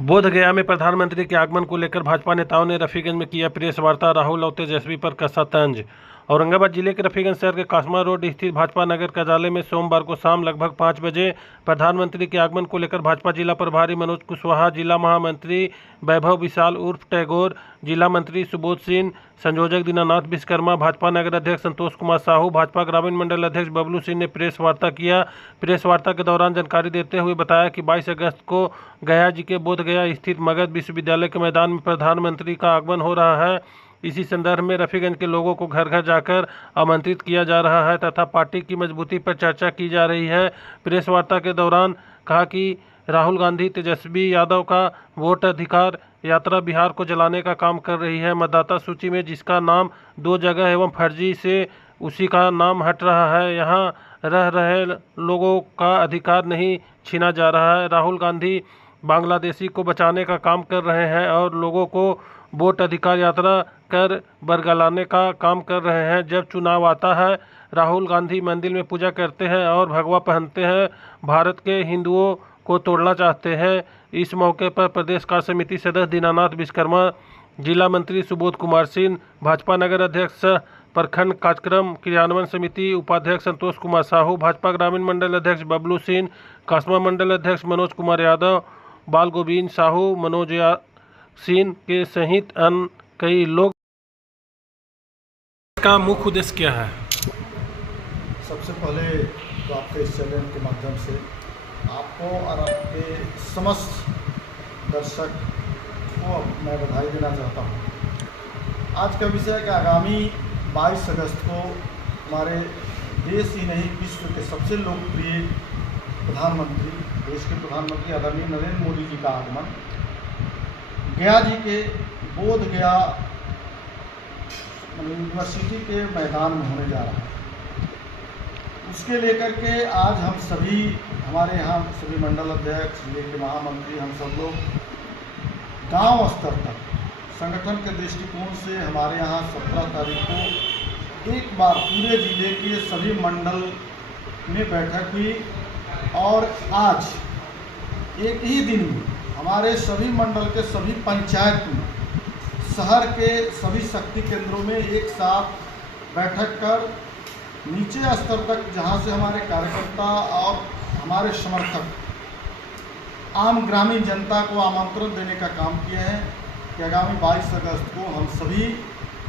बोधगया में प्रधानमंत्री के आगमन को लेकर भाजपा नेताओं ने रफीगंज में किया प्रेस वार्ता। राहुल और तेजस्वी पर कसा तंज। औरंगाबाद जिले के रफीगंज शहर के कासमा रोड स्थित भाजपा नगर कार्यालय में सोमवार को शाम लगभग 5 बजे प्रधानमंत्री के आगमन को लेकर भाजपा जिला प्रभारी मनोज कुशवाहा, जिला महामंत्री वैभव विशाल उर्फ टैगोर, जिला मंत्री सुबोध सिंह, संयोजक दीनानाथ विश्वकर्मा, भाजपा नगर अध्यक्ष संतोष कुमार साहू, भाजपा ग्रामीण मंडल अध्यक्ष बबलू सिंह ने प्रेस वार्ता किया। प्रेस वार्ता के दौरान जानकारी देते हुए बताया कि 22 अगस्त को गया जी के बोधगया स्थित मगध विश्वविद्यालय के मैदान में प्रधानमंत्री का आगमन हो रहा है। इसी संदर्भ में रफीगंज के लोगों को घर घर जाकर आमंत्रित किया जा रहा है तथा पार्टी की मजबूती पर चर्चा की जा रही है। प्रेस वार्ता के दौरान कहा कि राहुल गांधी तेजस्वी यादव का वोट अधिकार यात्रा बिहार को जलाने का काम कर रही है। मतदाता सूची में जिसका नाम 2 जगह एवं फर्जी से उसी का नाम हट रहा है। यहाँ रह रहे लोगों का अधिकार नहीं छीना जा रहा है। राहुल गांधी बांग्लादेशी को बचाने का काम कर रहे हैं और लोगों को वोट अधिकार यात्रा कर बरगलाने का काम कर रहे हैं। जब चुनाव आता है राहुल गांधी मंदिर में पूजा करते हैं और भगवा पहनते हैं, भारत के हिंदुओं को तोड़ना चाहते हैं। इस मौके पर प्रदेश कार्य समिति सदस्य दीनानाथ विश्वकर्मा, जिला मंत्री सुबोध कुमार सिंह, भाजपा नगर अध्यक्ष प्रखंड कार्यक्रम क्रियान्वयन समिति उपाध्यक्ष संतोष कुमार साहू, भाजपा ग्रामीण मंडल अध्यक्ष बबलू सिंह, कासमा मंडल अध्यक्ष मनोज कुमार यादव, बाल गोविंद साहू, मनोज सिंह के सहित अन्य कई लोग। का मुख्य उद्देश्य क्या है? सबसे पहले तो आपके इस चैनल के माध्यम से आपको और आपके समस्त दर्शक को मैं बधाई देना चाहता हूँ। आज का विषय है कि आगामी 22 अगस्त को हमारे देश ही नहीं विश्व के सबसे लोकप्रिय प्रधानमंत्री, देश के प्रधानमंत्री आदरणीय नरेंद्र मोदी जी का आगमन गया जी के बोध गया यूनिवर्सिटी के मैदान में होने जा रहा है। उसके लेकर के आज हम सभी, हमारे यहाँ सभी मंडल अध्यक्ष, जिले के महामंत्री, हम सब लोग गांव स्तर तक संगठन के दृष्टिकोण से हमारे यहाँ 17 तारीख को एक बार पूरे जिले के सभी मंडल में बैठक हुई और आज एक ही दिन में हमारे सभी मंडल के सभी पंचायत में, शहर के सभी शक्ति केंद्रों में एक साथ बैठक कर नीचे स्तर तक, जहां से हमारे कार्यकर्ता और हमारे समर्थक आम ग्रामीण जनता को आमंत्रण देने का काम किए हैं कि आगामी 22 अगस्त को हम सभी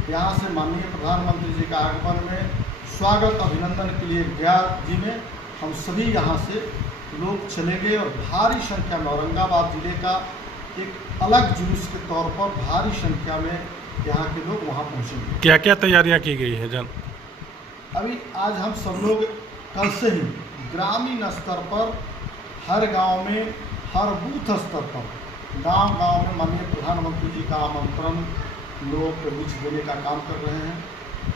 यहां से माननीय प्रधानमंत्री जी का आगमन में स्वागत अभिनंदन के लिए गया जी में हम सभी यहां से लोग चलेंगे और भारी संख्या में औरंगाबाद जिले का एक अलग जुलूस के तौर पर भारी संख्या में यहाँ के लोग वहाँ पहुँचेंगे। क्या क्या तैयारियाँ की गई है जन? अभी आज हम सब लोग कल से ही ग्रामीण स्तर पर हर गांव में, हर बूथ स्तर पर गांव-गांव में माननीय प्रधानमंत्री जी का आमंत्रण लोग के बीच देने का काम कर रहे हैं।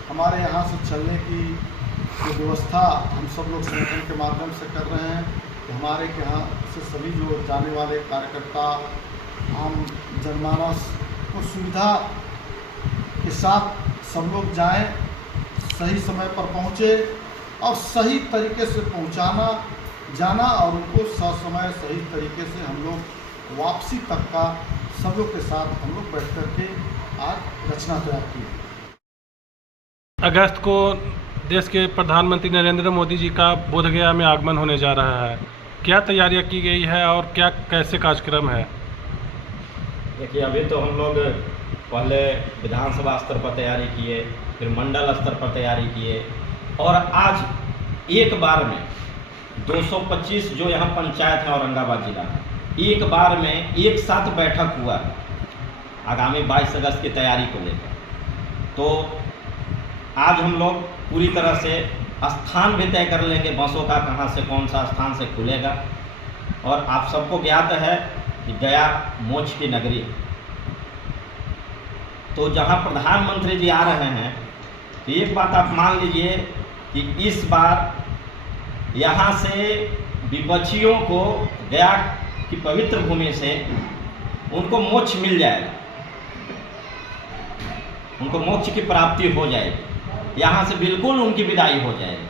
हमारे यहाँ से चलने की जो व्यवस्था हम सब लोग संगठन के माध्यम से कर रहे हैं कि हमारे यहाँ से सभी जो जाने वाले कार्यकर्ता, आम जनमानस को सुविधा के साथ सब लोग जाएं, सही समय पर पहुँचे और सही तरीके से पहुँचाना जाना और उनको ससमय सही तरीके से हम लोग वापसी तक का सब लोग के साथ हम लोग बैठ कर के आज रचना तैयार की। अगस्त को देश के प्रधानमंत्री नरेंद्र मोदी जी का बोधगया में आगमन होने जा रहा है। क्या तैयारियां की गई है और क्या कैसे कार्यक्रम है? देखिए, अभी तो हम लोग पहले विधानसभा स्तर पर तैयारी किए, फिर मंडल स्तर पर तैयारी किए और आज एक बार में 225 जो यहाँ पंचायत है औरंगाबाद जिला में, एक बार में एक साथ बैठक हुआ आगामी 22 अगस्त की तैयारी को लेकर। तो आज हम लोग पूरी तरह से स्थान भी तय कर लेंगे, बसों का कहाँ से कौन सा स्थान से खुलेगा। और आप सबको ज्ञात है कि गया मोक्ष की नगरी, तो जहाँ प्रधानमंत्री जी आ रहे हैं, तो एक बात आप मान लीजिए कि इस बार यहाँ से विपक्षियों को गया की पवित्र भूमि से उनको मोक्ष मिल जाएगा, उनको मोक्ष की प्राप्ति हो जाएगी, यहाँ से बिल्कुल उनकी विदाई हो जाएगी।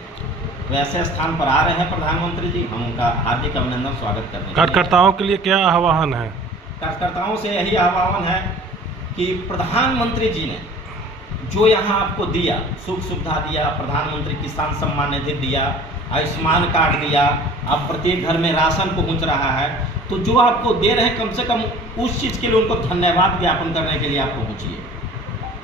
तो ऐसे स्थान पर आ रहे हैं प्रधानमंत्री जी, हम उनका हार्दिक अभिनंदन स्वागत करते हैं। कार्यकर्ताओं के लिए क्या आह्वान है? कार्यकर्ताओं से यही आह्वान है कि प्रधानमंत्री जी ने जो यहाँ आपको दिया, सुख सुविधा दिया, प्रधानमंत्री किसान सम्मान निधि दिया, आयुष्मान कार्ड दिया, अब प्रत्येक घर में राशन पहुँच रहा है, तो जो आपको दे रहे हैं कम से कम उस चीज़ के लिए उनको धन्यवाद ज्ञापन करने के लिए आप पहुँचिए।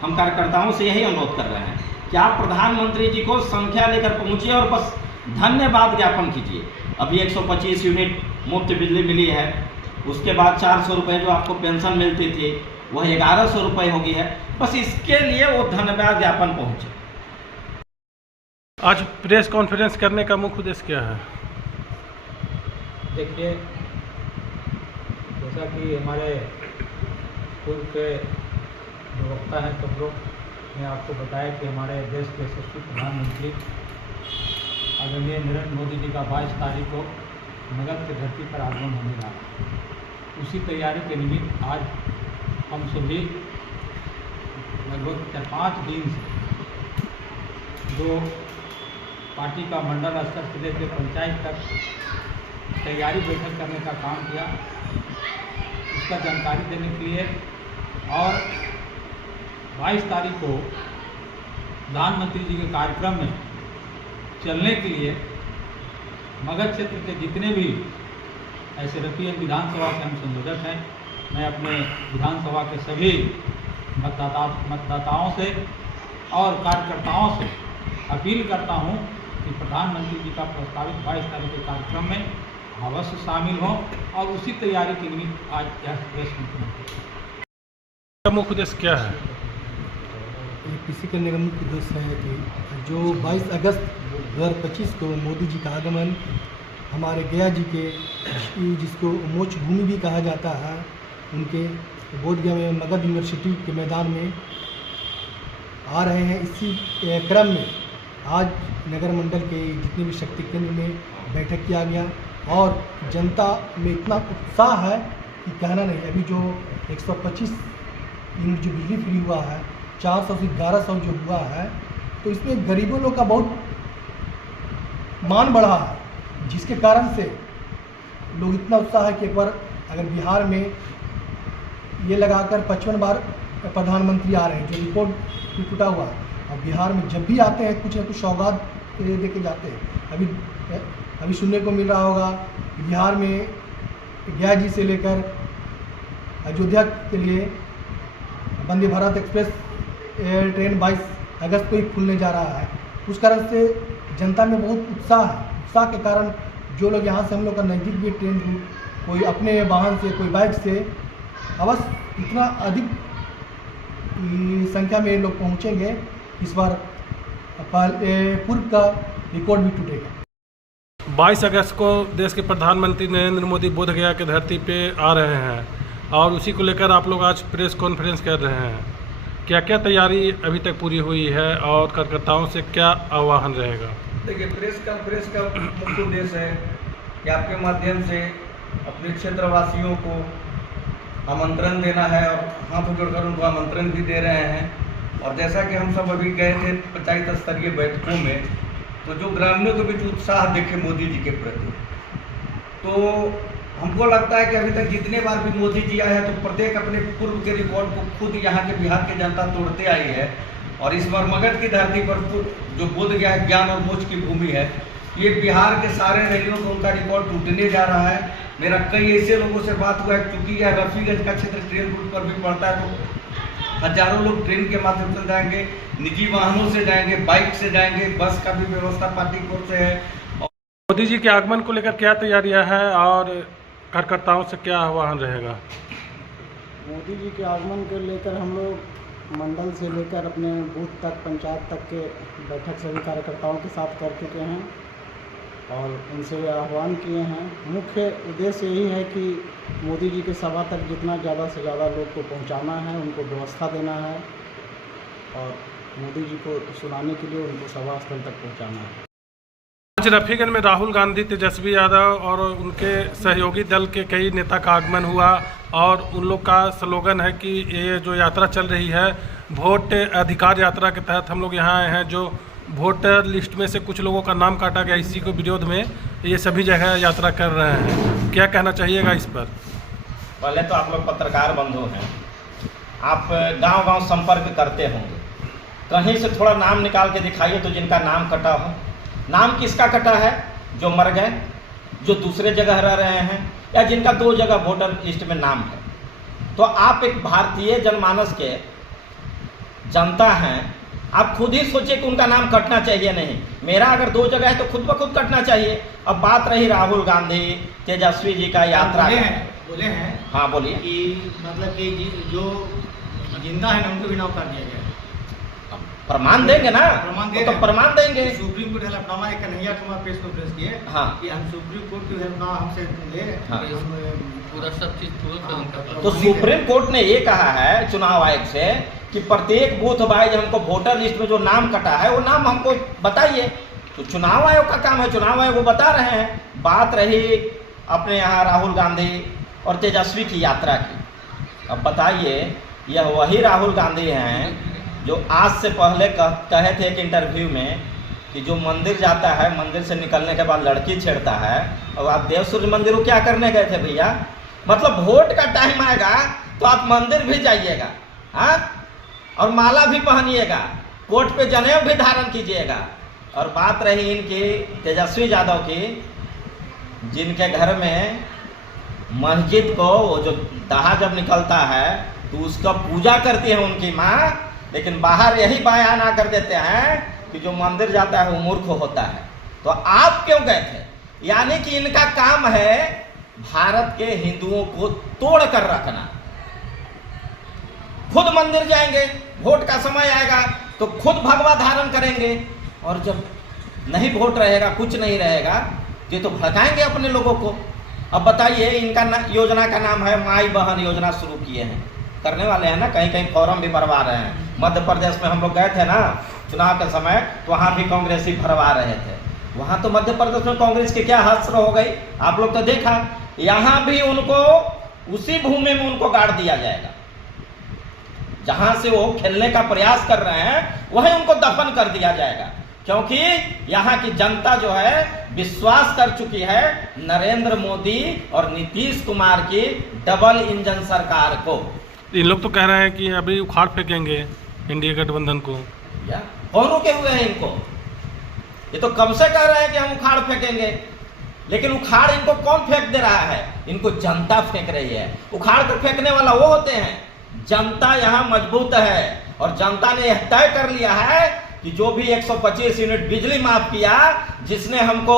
हम कार्यकर्ताओं से यही अनुरोध कर रहे हैं कि आप प्रधानमंत्री जी को संख्या लेकर पहुँचिए और बस धन्यवाद ज्ञापन कीजिए। अभी 125 यूनिट मुफ्त बिजली मिली है, उसके बाद 400 रुपये जो आपको पेंशन मिलती थी वह 1100 रुपये हो गई है। बस इसके लिए वो धन्यवाद ज्ञापन पहुँचे। आज प्रेस कॉन्फ्रेंस करने का मुख्य उद्देश्य क्या है? देखिए, जैसा कि हमारे पूर्व के जो वक्ता हैं सब लोग ने आपको बताया कि हमारे देश के यशस्वी प्रधानमंत्री आदरणीय नरेंद्र मोदी जी का 22 तारीख को नगद की धरती पर आगमन होने जा रहा है। उसी तैयारी के निमित्त आज हम सभी लगभग 4-5 दिन से जो पार्टी का मंडल स्तर से लेकर पंचायत तक तैयारी बैठक करने का काम किया, उसका जानकारी देने के लिए। और 22 तारीख को प्रधानमंत्री जी के कार्यक्रम में चलने के लिए मगध क्षेत्र के जितने भी ऐसे रफीगंज विधानसभा के हम संयोजक हैं, मैं अपने विधानसभा के सभी मतदाताओं से और कार्यकर्ताओं से अपील करता हूं कि प्रधानमंत्री जी का प्रस्तावित 22 तारीख के कार्यक्रम में अवश्य शामिल हों और उसी तैयारी के निमित्त आज यह प्रेस कॉन्फ्रेंस का मुख्य उद्देश्य क्या है? इसी करने का मुख्य उद्देश्य है कि जो 22 अगस्त 2025 को मोदी जी का आगमन हमारे गया जी के, जिसको मोक्ष भूमि भी कहा जाता है, उनके बोधगया में मगध यूनिवर्सिटी के मैदान में आ रहे हैं। इसी क्रम में आज नगर मंडल के जितने भी शक्ति केंद्र में बैठक किया गया और जनता में इतना उत्साह है कि कहना नहीं। अभी जो 125 यूनिट जो बिजली फ्री हुआ है, 400 से 1100 जो हुआ है, तो इसमें गरीबों लोग का बहुत मान बढ़ा है, जिसके कारण से लोग इतना उत्साह है कि एक बार अगर बिहार में ये लगाकर 55 बार प्रधानमंत्री आ रहे हैं, जो रिकॉर्ड भी टूटा हुआ है। और बिहार में जब भी आते हैं कुछ न कुछ सौगात दे के जाते हैं। अभी सुनने को मिल रहा होगा कि बिहार में गया जी से लेकर अयोध्या के लिए वंदे भारत एक्सप्रेस ट्रेन 22 अगस्त को ही खुलने जा रहा है। उस कारण से जनता में बहुत उत्साह है। उत्साह के कारण जो लोग यहाँ से हम लोग का नज़दीक भी ट्रेन रूट, कोई अपने वाहन से, कोई बाइक से, अवश्य इतना अधिक संख्या में लोग पहुँचेंगे। इस बार पूर्व का रिकॉर्ड भी टूटेगा। 22 अगस्त को देश के प्रधानमंत्री नरेंद्र मोदी बोधगया के धरती पे आ रहे हैं और उसी को लेकर आप लोग आज प्रेस कॉन्फ्रेंस कर रहे हैं। क्या क्या तैयारी अभी तक पूरी हुई है और कार्यकर्ताओं से क्या आह्वान रहेगा? देखिए, प्रेस कॉन्फ्रेंस का मुख्य उद्देश्य है कि आपके माध्यम से अपने क्षेत्रवासियों को आमंत्रण देना है और हाथ जोड़कर उनको आमंत्रण भी दे रहे हैं। और जैसा कि हम सब अभी गए थे पंचायत स्तरीय बैठकों में, तो जो ग्रामीणों के बीच उत्साह देखे मोदी जी के प्रति, तो हमको लगता है कि अभी तक जितने बार भी मोदी जी आए हैं तो प्रत्येक अपने पूर्व के रिकॉर्ड को खुद यहाँ के बिहार की जनता तोड़ते आई है। और इस बार मगध की धरती पर जो बोधगया ज्ञान और मोक्ष की भूमि है, ये बिहार के सारे रैलियों को उनका रिकॉर्ड टूटने जा रहा है। मेरा कई ऐसे लोगों से बात हुआ है, क्योंकि यह रफीगंज का क्षेत्र ट्रेन रूट पर भी पड़ता है, तो हजारों लोग ट्रेन के माध्यम से जाएंगे, निजी वाहनों से जाएंगे, बाइक से जाएंगे, बस का भी व्यवस्था पार्टी की ओर से है। मोदी जी के आगमन को लेकर क्या तैयारियां हैं और कार्यकर्ताओं से क्या आह्वान रहेगा? मोदी जी के आगमन को लेकर हम लोग मंडल से लेकर अपने बूथ तक, पंचायत तक के बैठक सभी कार्यकर्ताओं के साथ कर चुके हैं और उनसे आह्वान किए हैं। मुख्य उद्देश्य यही है कि मोदी जी के सभा तक जितना ज़्यादा से ज़्यादा लोग को पहुंचाना है, उनको व्यवस्था देना है और मोदी जी को सुनाने के लिए उनको सभा स्थल तक पहुंचाना है। आज रफीगंज में राहुल गांधी, तेजस्वी यादव और उनके सहयोगी दल के कई नेता का आगमन हुआ और उन लोग का स्लोगन है कि ये जो यात्रा चल रही है, वोट अधिकार यात्रा के तहत हम लोग यहाँ आए हैं। जो वोटर लिस्ट में से कुछ लोगों का नाम काटा गया, इसी को विरोध में ये सभी जगह यात्रा कर रहे हैं। क्या कहना चाहिएगा इस पर? पहले तो आप लोग पत्रकार बंधु हैं, आप गांव-गांव संपर्क करते होंगे, कहीं से थोड़ा नाम निकाल के दिखाइए तो जिनका नाम कटा हो। नाम किसका कटा है? जो मर गए, जो दूसरे जगह रह रहे हैं, या जिनका 2 जगह वोटर लिस्ट में नाम है। तो आप एक भारतीय जनमानस के जनता हैं, आप खुद ही सोचिए कि उनका नाम कटना चाहिए नहीं। मेरा अगर 2 जगह है तो खुद ब खुद कटना चाहिए। अब बात रही राहुल गांधी, तेजस्वी जी का यात्रा बोले हैं हाँ बोलिए। कि मतलब कि जो जिंदा है ना उनको भी नाम कर दिया गया है। प्रमाण देंगे ना, प्रमाण तो प्रमाण देंगे। सुप्रीम कोर्ट हलफनामा एक कन्हैया कुमार प्रेस कॉन्फ्रेंस किए हाँ। कि हम सुप्रीम कोर्ट की हलफनामा हमसे ले हाँ। पूरा सब चीज तो सुप्रीम कोर्ट ने ये कहा है चुनाव आयोग से कि प्रत्येक बूथ वाइज हमको वोटर लिस्ट में जो नाम कटा है वो नाम हमको बताइए। तो चुनाव आयोग का काम है, चुनाव आयोग वो बता रहे हैं। बात रही अपने यहाँ राहुल गांधी और तेजस्वी की यात्रा की। अब बताइए, यह वही राहुल गांधी हैं जो आज से पहले कहे थे एक इंटरव्यू में कि जो मंदिर जाता है, मंदिर से निकलने के बाद लड़की छेड़ता है। और आप देव सूर्य मंदिर को क्या करने गए थे भैया? मतलब वोट का टाइम आएगा तो आप मंदिर भी जाइएगा, हाँ, और माला भी पहनिएगा, कोट पे जनेऊ भी धारण कीजिएगा। और बात रही इनकी तेजस्वी यादव की, जिनके घर में मस्जिद को वो जो दाहा जब निकलता है तो उसका पूजा करती है उनकी माँ, लेकिन बाहर यही बयान आकर देते हैं कि जो मंदिर जाता है वो मूर्ख होता है। तो आप क्यों गए थे? यानी कि इनका काम है भारत के हिंदुओं को तोड़ कर रखना। खुद मंदिर जाएंगे, वोट का समय आएगा तो खुद भगवा धारण करेंगे, और जब नहीं वोट रहेगा, कुछ नहीं रहेगा, ये तो भड़काएंगे अपने लोगों को। अब बताइए, इनका योजना का नाम है माई बहन योजना शुरू किए हैं, करने वाले हैं ना, कहीं कहीं फॉर्म भी भरवा रहे हैं। मध्य प्रदेश में हम लोग गए थे ना चुनाव के समय, तो वहाँ भी कांग्रेसी भरवा रहे थे। वहाँ तो मध्य प्रदेश में कांग्रेस की क्या हस्र हो गई, आप लोग तो देखा। यहाँ भी उनको उसी भूमि में उनको गाड़ दिया जाएगा, जहाँ से वो खेलने का प्रयास कर रहे हैं वहीं उनको दफन कर दिया जाएगा। क्योंकि यहाँ की जनता जो है विश्वास कर चुकी है नरेंद्र मोदी और नीतीश कुमार की डबल इंजन सरकार को। इन लोग तो कह रहे हैं कि अभी उखाड़ फेंकेंगे इंडिया गठबंधन को। कौन रुके हुए हैं इनको? ये तो कब से कह रहे हैं कि हम उखाड़ फेंकेंगे, लेकिन उखाड़ इनको कौन फेंक दे रहा है? इनको जनता फेंक रही है। उखाड़ कर फेंकने वाला वो होते हैं, जनता यहाँ मजबूत है और जनता ने यह तय कर लिया है कि जो भी 125 यूनिट बिजली माफ किया, जिसने हमको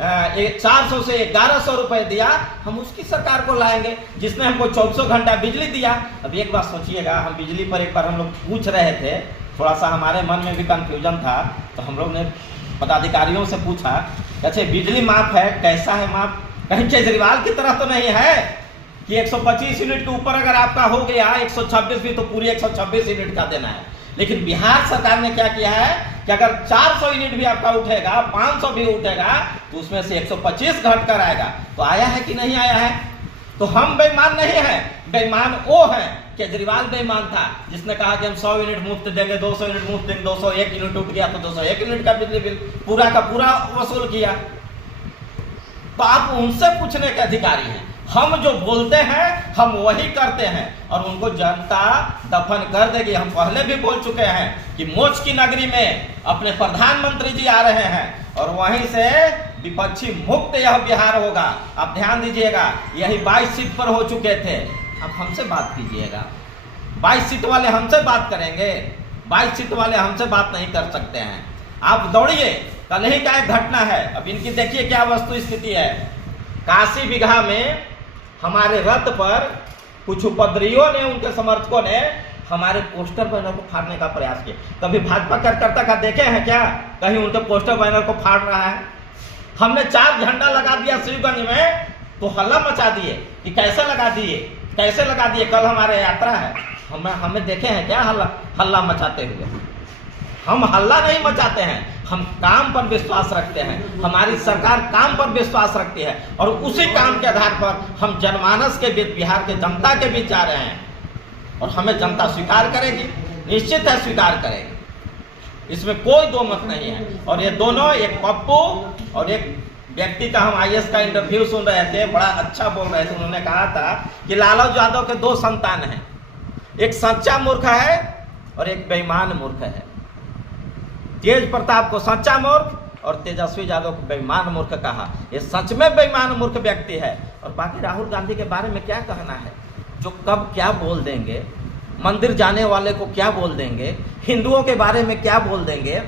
400 से 1100 रुपए दिया, हम उसकी सरकार को लाएंगे। जिसने हमको 24 घंटा बिजली दिया। अब एक बात सोचिएगा, हम बिजली पर एक बार हम लोग पूछ रहे थे, थोड़ा सा हमारे मन में भी कंफ्यूजन था, तो हम लोग ने पदाधिकारियों से पूछा, अच्छा बिजली माफ है, कैसा है माफ? कहीं केजरीवाल की तरह तो नहीं है कि 125 यूनिट के ऊपर अगर आपका हो गया 126 भी तो पूरी 126 यूनिट का देना है। लेकिन बिहार सरकार ने क्या किया है कि अगर 400 यूनिट भी आपका उठेगा, 500 भी उठेगा, तो उसमें से 125 घट कर आएगा। तो आया है कि नहीं आया है? तो हम बेईमान नहीं है, बेईमान वो है। केजरीवाल बेईमान था जिसने कहा कि हम 100 यूनिट मुफ्त देंगे, 200 यूनिट मुफ्त देंगे, 201 यूनिट उठ गया तो 201 यूनिट का बिजली बिल पूरा का पूरा वसूल किया। तो आप उनसे पूछने के अधिकारी हैं। हम जो बोलते हैं हम वही करते हैं और उनको जनता दफन कर देगी। हम पहले भी बोल चुके हैं कि मोच की नगरी में अपने प्रधानमंत्री जी आ रहे हैं और वहीं से विपक्षी मुक्त यह बिहार होगा। आप ध्यान दीजिएगा, यही 22 सीट पर हो चुके थे। अब हमसे बात कीजिएगा, 22 सीट वाले हमसे बात करेंगे? 22 सीट वाले हमसे बात नहीं कर सकते हैं। आप दौड़िए, कल ही का एक घटना है। अब इनकी देखिए क्या वस्तु स्थिति है। काशी बिगहा में हमारे रथ पर कुछ उपद्रवियों ने, उनके समर्थकों ने हमारे पोस्टर बैनर को फाड़ने का प्रयास किया। कभी भाजपा कार्यकर्ता का देखे हैं क्या कहीं उनके पोस्टर बैनर को फाड़ रहा है? हमने 4 झंडा लगा दिया शिवगंज में तो हल्ला मचा दिए कि कैसे लगा दिए, कैसे लगा दिए। कल हमारे यात्रा है, हमें देखे हैं क्या हल्ला मचाते हुए? हम हल्ला नहीं मचाते हैं, हम काम पर विश्वास रखते हैं। हमारी सरकार काम पर विश्वास रखती है और उसी काम के आधार पर हम जनमानस के बीच, बिहार के जनता के बीच जा रहे हैं और हमें जनता स्वीकार करेगी, निश्चित है स्वीकार करेगी, इसमें कोई दो मत नहीं है। और ये दोनों, एक पप्पू और एक व्यक्ति का हम आईएएस का इंटरव्यू सुन रहे थे, बड़ा अच्छा बोल रहे थे। उन्होंने कहा था कि लालू यादव के 2 संतान हैं, एक सच्चा मूर्ख है और एक बेईमान मूर्ख है। तेज प्रताप को सच्चा मूर्ख और तेजस्वी यादव को बेईमान मूर्ख कहा। ये सच में बेईमान मूर्ख व्यक्ति है। और बाकी राहुल गांधी के बारे में क्या कहना है, जो कब क्या बोल देंगे, मंदिर जाने वाले को क्या बोल देंगे, हिंदुओं के बारे में क्या बोल देंगे,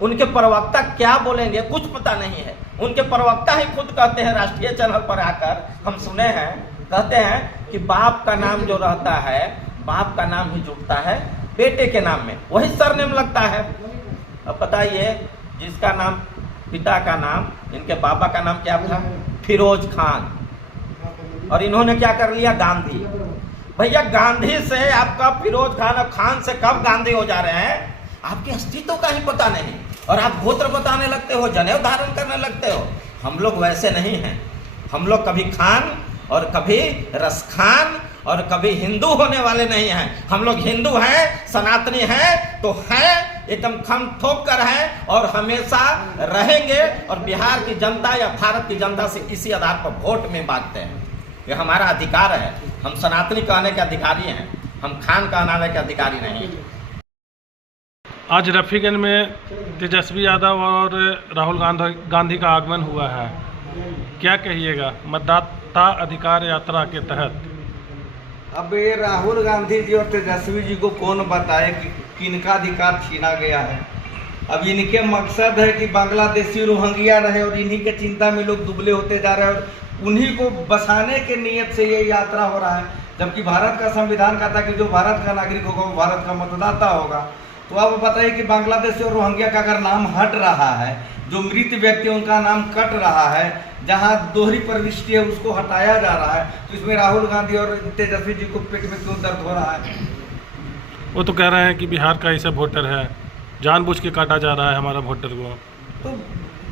उनके प्रवक्ता क्या बोलेंगे, कुछ पता नहीं है। उनके प्रवक्ता ही खुद कहते हैं राष्ट्रीय चैनल पर आकर, हम सुने हैं, कहते हैं कि बाप का नाम जो रहता है, बाप का नाम ही जुटता है बेटे के नाम में, वही सरनेम लगता है। अब बताइए, जिसका नाम, पिता का नाम, इनके पापा का नाम क्या था, फिरोज खान, और इन्होंने क्या कर लिया, गांधी। भैया गांधी से आपका फिरोज खान और खान से कब गांधी हो जा रहे हैं, आपके अस्तित्व का ही पता नहीं, और आप गोत्र बताने लगते हो, जनेऊ धारण करने लगते हो। हम लोग वैसे नहीं हैं। हम लोग कभी खान और कभी रसखान और कभी हिंदू होने वाले नहीं हैं। हम लोग हिंदू हैं, सनातनी हैं तो हैं, एकदम खम ठोक कर हैं और हमेशा रहेंगे। और बिहार की जनता या भारत की जनता से इसी आधार पर वोट में मांगते हैं। ये हमारा अधिकार है। हम सनातनी कहने के अधिकारी हैं, हम खान कहलाने के अधिकारी नहीं। आज रफीगंज में तेजस्वी यादव और राहुल गांधी का आगमन हुआ है, क्या कहिएगा मतदाता अधिकार यात्रा के तहत? अब ये राहुल गांधी जी और तेजस्वी जी को कौन बताए कि किनका अधिकार छीना गया है। अब इनके मकसद है कि बांग्लादेशी रोहिंग्या रहे और इन्हीं के चिंता में लोग दुबले होते जा रहे हैं और उन्हीं को बसाने के नियत से ये यात्रा हो रहा है। जबकि भारत का संविधान कहता है कि जो भारत का नागरिक होगा वो भारत का मतदाता होगा। तो अब बताइए कि बांग्लादेश और रोहिंग्या का अगर नाम हट रहा है, जो मृत व्यक्ति उनका नाम कट रहा है, जहां दोहरी प्रविष्टि है उसको हटाया जा रहा है, तो इसमें राहुल गांधी और तेजस्वी जी को पेट में क्यों दर्द हो रहा है? वो तो कह रहे हैं कि बिहार का ही सब वोटर है, जानबूझ के काटा जा रहा है हमारा वोटर को। तो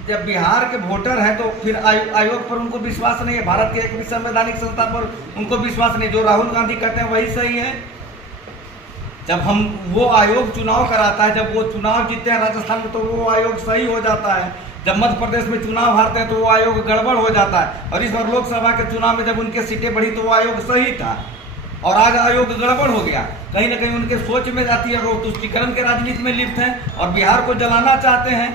जब बिहार के वोटर हैं तो फिर आयोग पर उनको विश्वास नहीं है, भारत के एक भी संवैधानिक संस्था पर उनको विश्वास नहीं। जो राहुल गांधी कहते हैं वही सही है। जब हम वो आयोग चुनाव कराता है, जब वो चुनाव जीतते हैं राजस्थान में तो वो आयोग सही हो जाता है। जब मध्य प्रदेश में चुनाव हारते हैं तो वो आयोग गड़बड़ हो जाता है। और इस बार लोकसभा के चुनाव में जब उनके सीटें बढ़ी तो वो आयोग सही था और आज आयोग गड़बड़ हो गया। कहीं ना कहीं उनके सोच में जाती है, वो तुष्टीकरण के राजनीति में लिप्त हैं और बिहार को जलाना चाहते हैं।